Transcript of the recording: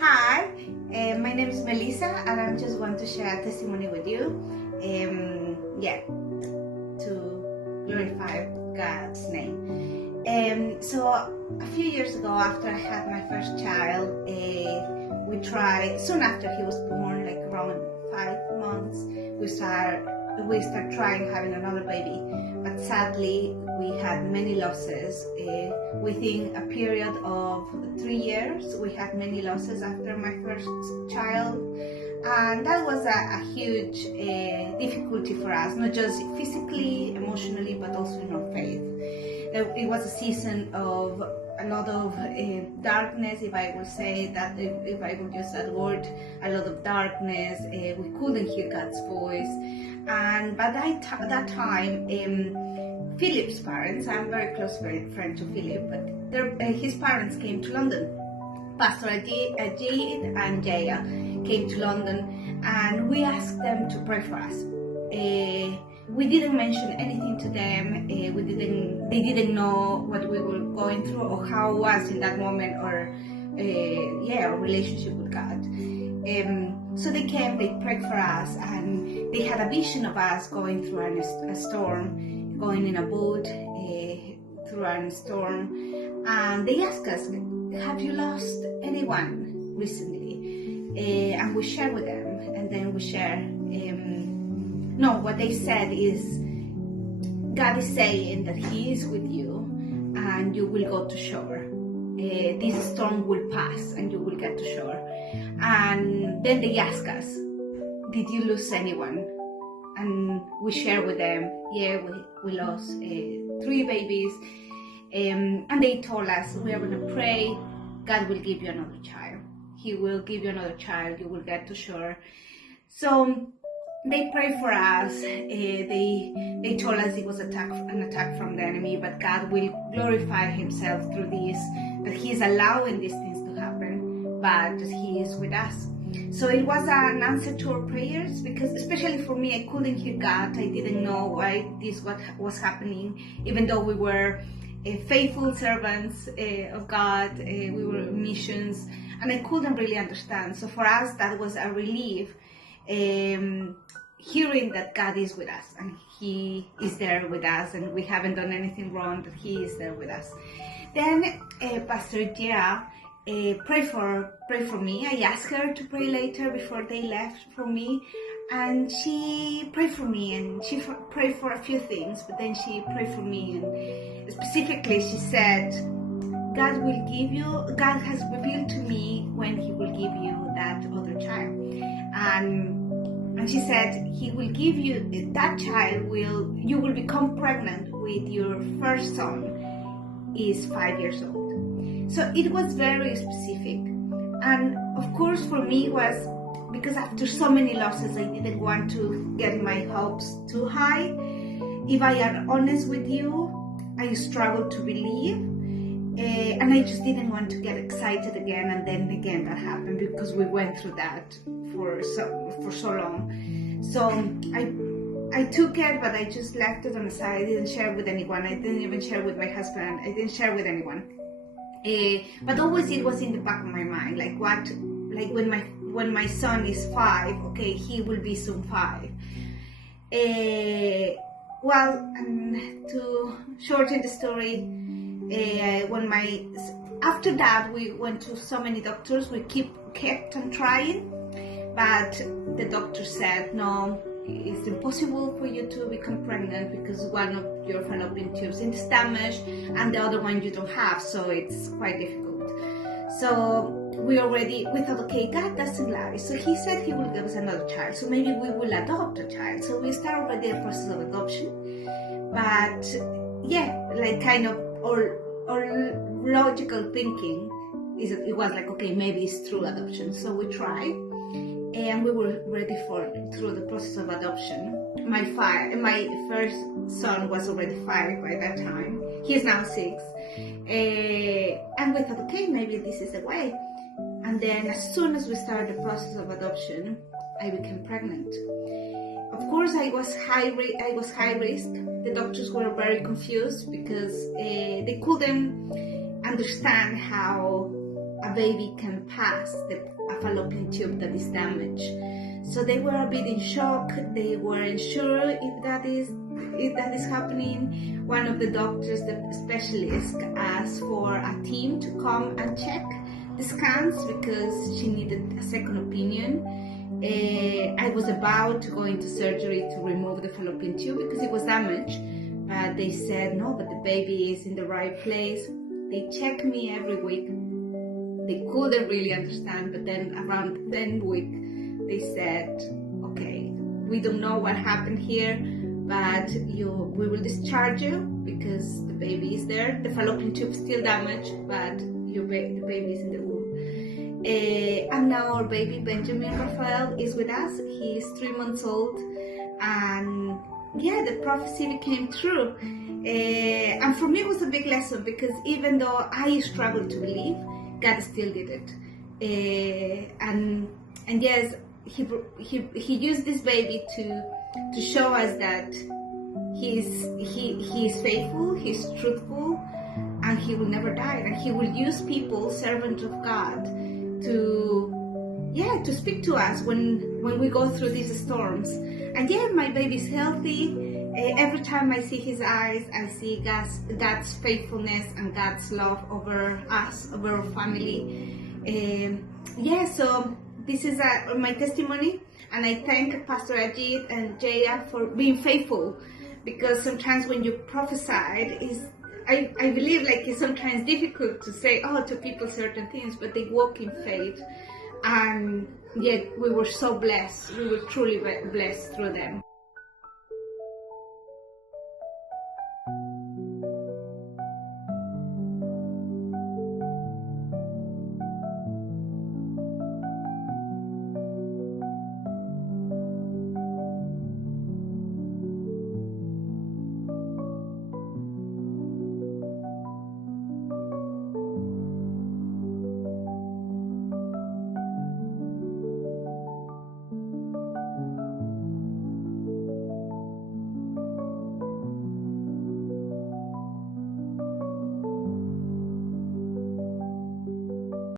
Hi, my name is Mellissa, and I just want to share a testimony with you. To glorify God's name. So a few years ago, after I had my first child, we tried. Soon after he was born, like around 5 months, we start trying having another baby. But sadly, we had many losses. Within a period of 3 years, we had many losses after my first child, and that was a huge difficulty for us, not just physically, emotionally, but also in our faith. It was a season of a lot of darkness, if I will say that, if I will use that word, a lot of darkness. We couldn't hear God's voice, and by that time, Philip's parents, I'm very close friend to Philip, but his parents came to London. Pastor Ajit and Jaya came to London, and we asked them to pray for us. We didn't mention anything to them. They didn't know what we were going through or how it was in that moment, or our relationship with God. So they came, they prayed for us, and they had a vision of us going through a storm, going in a boat through a storm, and they asked us, "Have you lost anyone recently?" And we share with them, and then we share. What they said is, God is saying that He is with you, and you will go to shore. This storm will pass, and you will get to shore. And then they ask us, "Did you lose anyone?" And we share with them, we lost 3 babies. And they told us, "We are going to pray. God will give you another child. He will give you another child. You will get to shore." So they prayed for us. They told us it was an attack from the enemy, but God will glorify Himself through this, that He is allowing these things to happen, but He is with us. So it was an answer to our prayers, because especially for me, I couldn't hear God. I didn't know why what was happening, even though we were faithful servants of God. We were in missions, and I couldn't really understand. So for us, that was a relief, hearing that God is with us, and He is there with us, and we haven't done anything wrong, that He is there with us. Then Pastor Jia pray for me. I asked her to pray later before they left for me, and she prayed for me, and she prayed for a few things, but then she prayed for me, and specifically she said, God has revealed to me when He will give you that other child, and she said He will give you that child. You will become pregnant with your first son. Is 5 years old. So it was very specific, and of course for me it was because after so many losses, I didn't want to get my hopes too high. If I am honest with you, I struggled to believe, and I just didn't want to get excited again, and then again that happened, because we went through that for so long. So I took it, but I just left it on the side. I didn't share with anyone. I didn't even share with my husband. I didn't share with anyone. But always it was in the back of my mind, like when my son is 5, okay, he will be soon 5. To shorten the story, after that we went to so many doctors. We kept on trying, but the doctor said, "No, it's impossible for you to become pregnant, because one of your fallopian tubes is damaged and the other one you don't have, so it's quite difficult." So we thought, okay, God doesn't lie, so He said He will give us another child, so maybe we will adopt a child. So we started already the process of adoption, but kind of our logical thinking it was like, okay, maybe it's through adoption. So we tried, and we were ready through the process of adoption. My first son was already 5 by that time. He is now 6, and we thought, okay, maybe this is the way. And then as soon as we started the process of adoption, I became pregnant. Of course, I was high risk. The doctors were very confused, because they couldn't understand how a baby can pass a fallopian tube that is damaged. So they were a bit in shock. They weren't sure if that is happening. One of the doctors, the specialist, asked for a team to come and check the scans because she needed a second opinion. I was about to go into surgery to remove the fallopian tube because it was damaged. They said, no, but the baby is in the right place. They check me every week. They couldn't really understand, but then around the 10th week, they said, okay, we don't know what happened here, but we will discharge you because the baby is there. The fallopian tube is still damaged, but the baby is in the womb. And now our baby Benjamin Raphael is with us. He is 3 months old, and yeah, the prophecy became true. And for me it was a big lesson because even though I struggled to believe, God still did it. And yes, he used this baby to show us that he is faithful, he's truthful, and he will never die. And he will use people, servants of God, to speak to us when we go through these storms. And yeah, my baby's healthy. Every time I see his eyes, I see God's faithfulness and God's love over us, over our family. So this is my testimony, and I thank Pastor Ajit and Jaya for being faithful, because sometimes when you prophesied, I believe it's sometimes difficult to say to people certain things, but they walk in faith, and yet we were so blessed. We were truly blessed through them.